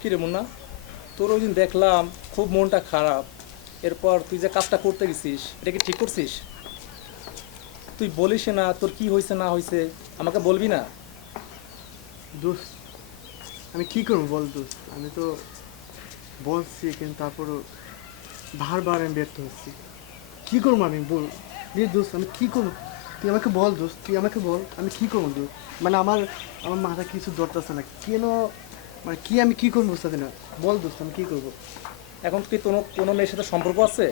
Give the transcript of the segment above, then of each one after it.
কি রে মুন্না, তোর ওই দিন দেখলাম খুব মনটা খারাপ। এরপর তুই যে কাজটা করতে গেছিস এটা কি ঠিক করছিস? তুই বলিস না তোর কি হয়েছে না হয়েছে, আমাকে বলবি না? দোস্ত, আমি কি করবো বল দোস্ত? আমি তো বলছি কিন্তু তারপরও বারবার আমি ব্যর্থ হচ্ছি। কি করবো আমি বল প্লিজ দোস্ত, আমি কি করবো? তুই আমাকে বল দোস্ত, তুই আমাকে বল আমি কি করবো দোস্ত। মানে আমার আমার মাথা কিছু ধরতেছে না কেন, মানে কি আমি কি করবো বুঝতে না। বল দোস্ত আমি কি করবো? এখন কি কোনো কোনো মেয়ের সাথে সম্পর্ক আছে?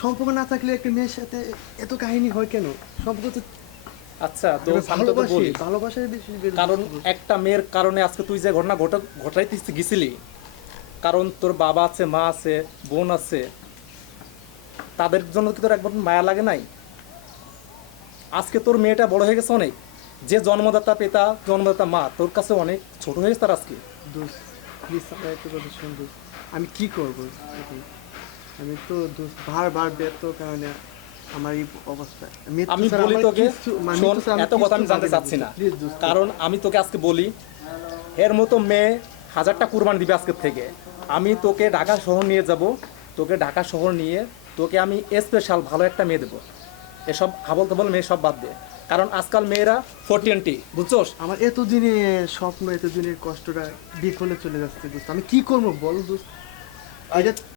সম্পর্ক না থাকলে একটা মেয়ের সাথে এত কাহিনী হয় কেন? সম্পর্ক তো আচ্ছা আমি দোস্ত, আমি তোকে ভালোবাসি, বলি, ভালোবাসার বেশি কারণ একটা মেয়ের কারণে আজকে তুই যে ঘটনা ঘটাইতে গেছিলি, কারণ তোর বাবা আছে, মা আছে, বোন আছে, তাদের জন্য কি তোর একবার মায়া লাগে নাই? আজকে তোর মেয়েটা বড় হয়ে গেছে অনেক, যে জন্মদাতা পিতা জন্মদাতা মা তোর কাছে অনেক ছোট হয়ে গেছে তার আজকে। দোস্ত প্লিজ আমার একটা কথা শুন দোস্ত, আমি কি করবো এখন? আমি তো দোস্ত বারবার ব্যর্থ কারণে আমার এই অবস্থা। মৃত্যু আমি ছাড়া বলি আমার তোকে, মানে শোন, মৃত্যু ছাড়া এত কথা আমি কিচ্ছু জানতে ভাবি চাচ্ছি না, প্লিজ দোস্ত। কারণ আমি তোকে আজকে বলি, এর মতো মেয়ে হাজারটা কুরবানি দিবে আজকের থেকে। আমি তোকে ঢাকা শহর নিয়ে যাব, তোকে ঢাকা শহর নিয়ে তোকে আমি স্পেশাল ভালো একটা মেয়ে দেবো। এসব হাবল তাবল মেয়ে সব বাদ দে, কারণ আজকাল মেয়েরা 420, বুঝছোস? আমার এতদিনের স্বপ্ন, এতদিনের কষ্টটা বিফলে চলে যাচ্ছে দোস্ত। আমি কি করবো বল দোস্ত? এটা